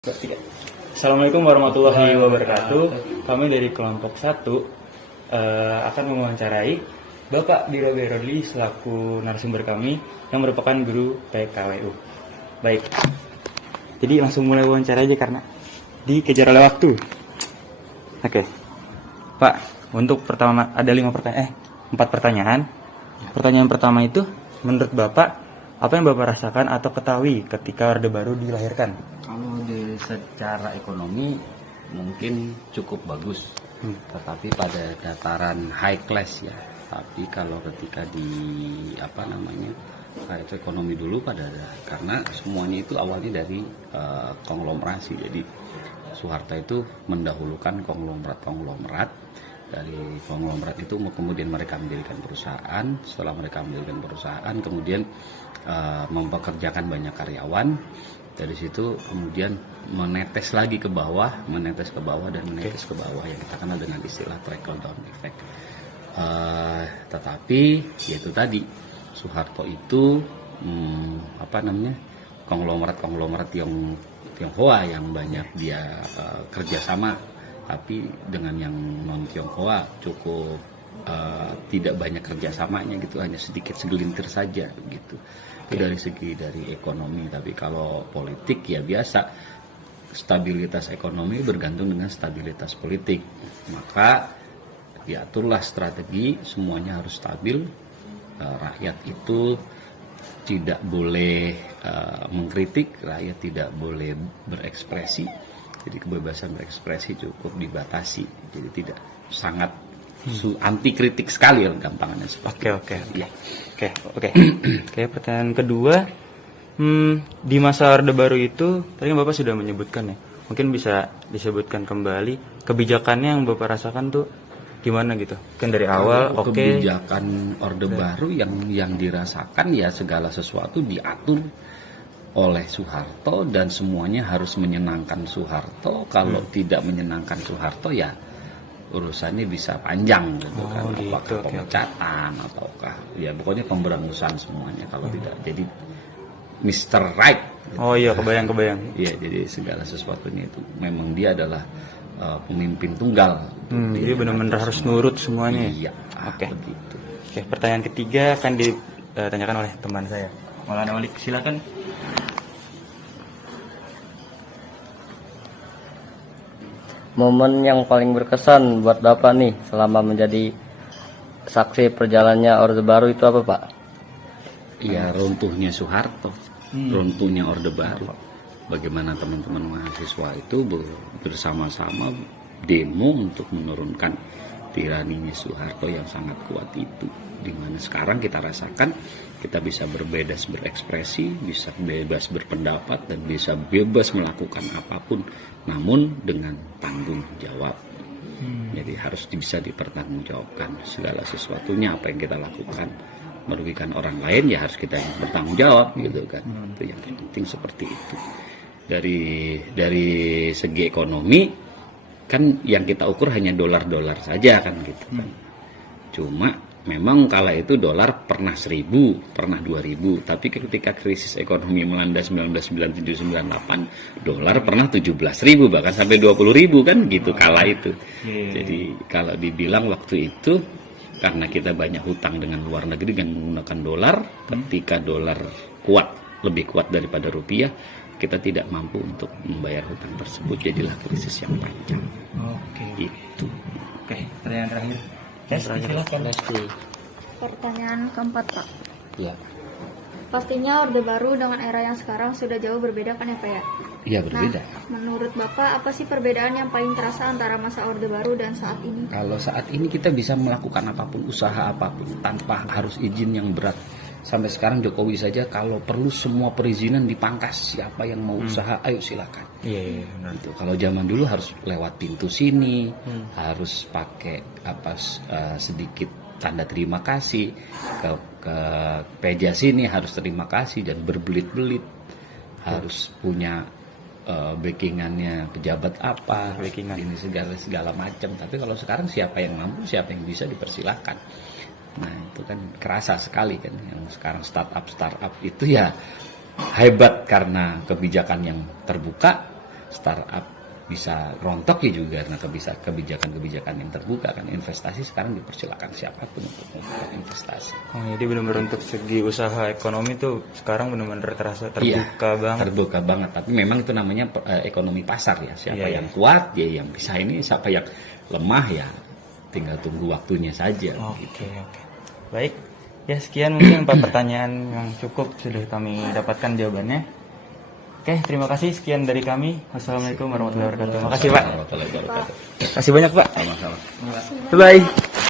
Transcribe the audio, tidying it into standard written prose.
Assalamualaikum warahmatullahi wabarakatuh. Kami dari kelompok 1 akan mewawancarai Bapak Diro Rodli selaku narasumber kami yang merupakan guru PKWU. Baik, jadi langsung mulai wawancara aja karena dikejar oleh waktu. Oke, Pak, untuk pertama ada 4 pertanyaan. Pertanyaan pertama itu, menurut Bapak, apa yang Bapak rasakan atau ketahui ketika Orde Baru dilahirkan? Kalau secara ekonomi mungkin cukup bagus, tetapi pada dataran high class ya. Tapi kalau ketika di kayak ekonomi dulu karena semuanya itu awalnya dari konglomerasi. Jadi Soeharto itu mendahulukan konglomerat. Dari konglomerat itu kemudian mereka mendirikan perusahaan. Setelah mereka mendirikan perusahaan, kemudian mempekerjakan banyak karyawan. Dari situ kemudian menetes ke bawah yang kita kenal dengan istilah trickle down effect. Tetapi yaitu tadi Soeharto itu konglomerat Tionghoa yang banyak dia kerjasama, tapi dengan yang non Tionghoa cukup tidak banyak kerjasamanya gitu, hanya sedikit segelintir saja gitu. Itu dari ekonomi. Tapi kalau politik ya biasa, stabilitas ekonomi bergantung dengan stabilitas politik. Maka diaturlah strategi, semuanya harus stabil. Rakyat itu tidak boleh mengkritik, rakyat tidak boleh berekspresi. Jadi kebebasan berekspresi cukup dibatasi. Jadi tidak sangat anti kritik sekali gampangannya seperti. Oke, pertanyaan kedua, di masa Orde Baru itu tadi Bapak sudah menyebutkan ya, mungkin bisa disebutkan kembali kebijakannya yang Bapak rasakan tuh gimana gitu, kan dari awal. Kebijakan Orde Baru yang dirasakan ya segala sesuatu diatur oleh Soeharto dan semuanya harus menyenangkan Soeharto. Kalau tidak menyenangkan Soeharto ya urusannya bisa panjang gitu kan. Apakah pemecatan ataukah ya pokoknya pemberangusan semuanya kalau tidak. Jadi Mr. Right gitu. Oh iya, kebayang. Iya, jadi segala sesuatunya itu memang dia adalah pemimpin tunggal. Dia benar-benar harus nurut semuanya. Iya. Begitu. Oke, pertanyaan ketiga akan ditanyakan oleh teman saya. Maulana Malik, silakan. Momen yang paling berkesan buat Bapak nih selama menjadi saksi perjalanannya Orde Baru itu apa, Pak? Iya, runtuhnya Soeharto, runtuhnya Orde Baru. Bagaimana teman-teman mahasiswa itu bersama-sama demo untuk menurunkan tiraninya Soeharto yang sangat kuat itu. Dimana sekarang kita rasakan kita bisa berekspresi, bisa bebas berpendapat, dan bisa bebas melakukan apapun, namun dengan tanggung jawab. Jadi harus bisa dipertanggungjawabkan segala sesuatunya. Apa yang kita lakukan merugikan orang lain ya harus kita bertanggung jawab gitu kan. Itu yang penting seperti itu. Dari segi ekonomi kan yang kita ukur hanya dolar saja kan gitu kan. Cuma memang kala itu dolar pernah 1.000, pernah 2.000, tapi ketika krisis ekonomi melanda 1997-98, dolar pernah 17.000 bahkan sampai 20.000 kan gitu kala itu. Jadi kalau dibilang waktu itu karena kita banyak hutang dengan luar negeri dengan menggunakan dolar, ketika dolar lebih kuat daripada rupiah, kita tidak mampu untuk membayar hutang tersebut, jadilah krisis yang panjang. Oke, pertanyaan terakhir. Silakan. Pertanyaan keempat, Pak. Ya. Pastinya Orde Baru dengan era yang sekarang sudah jauh berbeda kan ya, Pak ya? Iya, berbeda. Nah, menurut Bapak apa sih perbedaan yang paling terasa antara masa Orde Baru dan saat ini? Kalau saat ini kita bisa melakukan apapun, usaha apapun tanpa harus izin yang berat. Sampai sekarang Jokowi saja kalau perlu semua perizinan dipangkas, siapa yang mau usaha ayo silakan. Iya. Gitu. Kalau zaman dulu harus lewat pintu sini, harus pakai sedikit tanda terima kasih, ke peja sini harus terima kasih dan berbelit-belit, harus punya backingannya pejabat apa, ini segala macam. Tapi kalau sekarang siapa yang mampu, siapa yang bisa dipersilakan. Nah itu kan kerasa sekali kan, yang sekarang startup itu ya hebat karena kebijakan yang terbuka, startup bisa rontok ya juga karena kebijakan-kebijakan yang terbuka kan. Investasi sekarang dipersilakan siapapun untuk melakukan investasi. Oh, jadi benar-benar untuk segi usaha ekonomi tuh sekarang benar-benar terasa terbuka banget. Terbuka banget, tapi memang itu namanya ekonomi pasar ya. Siapa Iya, yang kuat dia yang bisa ini, siapa yang lemah ya tinggal tunggu waktunya saja. Oke. Baik. Ya sekian mungkin 4 pertanyaan yang cukup sudah kami dapatkan jawabannya. Oke, terima kasih sekian dari kami. Wassalamualaikum warahmatullahi wabarakatuh. Makasih Pak. Warahmatullahi wabarakatuh. Makasih banyak Pak. Sama-sama. Bye bye.